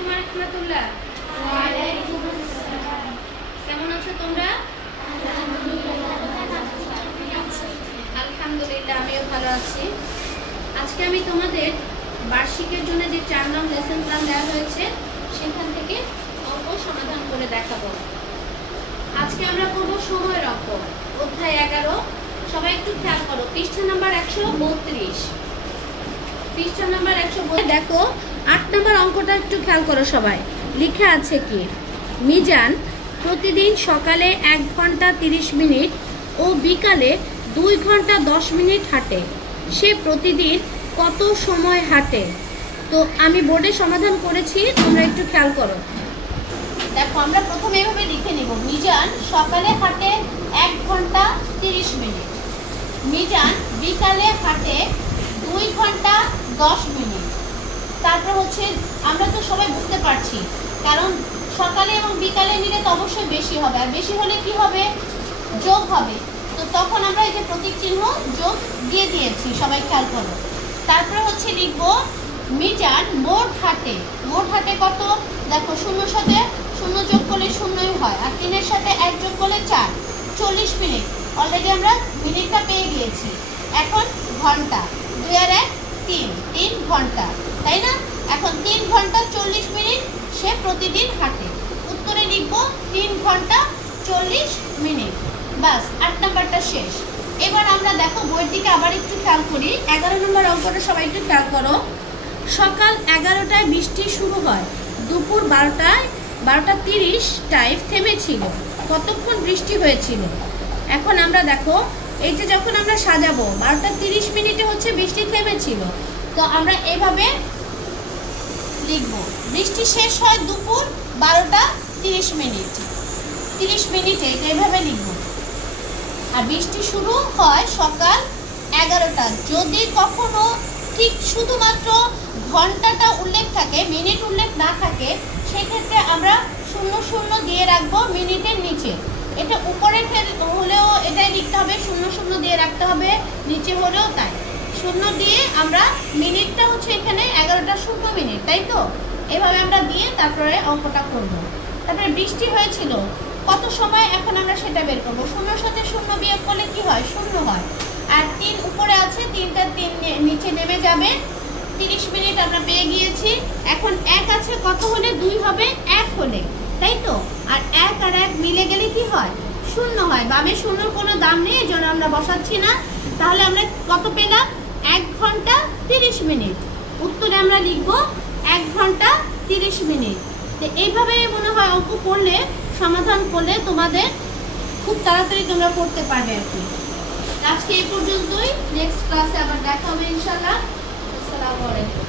আলাইকুম ওয়া রাহমাতুল্লাহ। ওয়া আলাইকুম আসসালাম। কেমন আছো তোমরা? আলহামদুলিল্লাহ, আমিও ভালো আছি। আজকে আমি তোমাদের বার্ষিকের জন্য যে 4 নং লেসন প্ল্যান দেওয়া হয়েছে সেখান থেকে অঙ্ক সমাধান করে দেখাবো। আজকে আমরা করব সময়ের অঙ্ক, অধ্যায় 11। সবাই একটু খেয়াল করো, পৃষ্ঠা নাম্বার 132। পৃষ্ঠা নাম্বার 132 দেখো, 8 নম্বর অঙ্কটা একটু খেয়াল করো সবাই। লেখা আছে কি, মিজান প্রতিদিন সকালে 1 ঘন্টা 30 মিনিট ও বিকালে 2 ঘন্টা 10 মিনিট হাঁটে। সে প্রতিদিন কত সময় হাঁটে? তো আমি বোর্ডে সমাধান করেছি, তোমরা একটু খেয়াল করো। দেখো, আমরা প্রথমে এভাবে লিখে নিব, মিজান সকালে হাঁটে 1 ঘন্টা 30 মিনিট, মিজান বিকালে হাঁটে 2 ঘন্টা 10 মিনিট। তারপর হচ্ছে আমরা তো সবাই বুঝতে পারছি, কারণ সকালে এবং বিকালে নিলে তো অবশ্যই বেশি হবে, আর বেশি হলে কি হবে? যোগ হবে। তো তখন আমরা এই যে প্রতীক চিহ্ন যোগ দিয়ে দিয়েছি, সবাই খেয়াল করো। তারপরে হচ্ছে লিখব, মিজান মোট হাঁটে। মোট হাঁটে কত? দেখো, 0 সাথে 0 যোগ করলে 0ই হয়, আর 3-এর সাথে 1 যোগ করলে 4, 40 মিনিট। অলরেডি আমরা মিনিটটা পেয়ে গিয়েছি। এখন ঘন্টা, 2 আর 1 3 ঘন্টা, তাই না? এখন 3 ঘন্টা 40 মিনিট সে প্রতিদিন হাঁটে। উত্তরে লিখব 3 ঘন্টা 40 মিনিট। বাস, 8 নাম্বারটা শেষ। এবার আমরা দেখো বইয়ের দিকে আবার একটু খেয়াল করি। 11 নম্বর অঙ্কটা সবাই একটু খেয়াল করো। সকাল 11টায় বৃষ্টি শুরু হয়, দুপুর 12:30টায় থেমেছিল। কতক্ষণ বৃষ্টি হয়েছিল? এখন আমরা দেখো, এইটা যখন আমরা সাজাবো, 12:30 মিনিটে হচ্ছে বৃষ্টি থেমেছিল। তো আমরা এভাবে লিখব, বৃষ্টি শেষ হয় দুপুর 12:30 মিনিট, 30 মিনিটে, এটা এভাবে লিখব। আর বৃষ্টি শুরু হয় সকাল 11টা। যদি কখনো ঠিক শুধুমাত্র ঘন্টাটা উল্লেখ থাকে, মিনিট উল্লেখ না থাকে, সেক্ষেত্রে আমরা 00 দিয়ে রাখবো মিনিটের নিচে। এটা উপরে হলেও এটাই লিখতে হবে, 00 দিয়ে রাখতে হবে, নিচে হলেও তাই। 0 দিয়ে আমরা মিনিটটা হচ্ছে এখানে 11:00 মিনিট, তাই তো? এভাবে আমরা দিয়ে তারপরে অঙ্কটা করব। তারপরে বৃষ্টি হয়েছিল কত সময়, এখন আমরা সেটা বের করবো। 0 সাথে 0 বিয়োগ করলে কি হয়? 0 হয়। আর 3 উপরে আছে, 3টা 3 নিচে নেমে যাবে। 30 মিনিট আমরা পেয়ে গিয়েছি। এখন 1 আছে, কত হলে 2 হবে? 1 হলে, তাই তো? আর 1 আর 1 মিলে গেলে কি হয়? 0 হয়। বামে 0-র কোনো দাম নেই, এই জন্য আমরা বসাচ্ছি না। তাহলে আমরা কত পেলাম? 1 ঘন্টা 30 মিনিট। উত্তরে আমরা লিখবো 1 ঘন্টা 30 মিনিট। তো এইভাবে মনে হয় অঙ্ক করলে, সমাধান করলে তোমাদের খুব তাড়াতাড়ি তোমরা করতে পারবে আর কি। আজকে এই পর্যন্তই। নেক্সট ক্লাসে আবার দেখা হবে ইনশাআল্লাহ। আসসালামু আলাইকুম।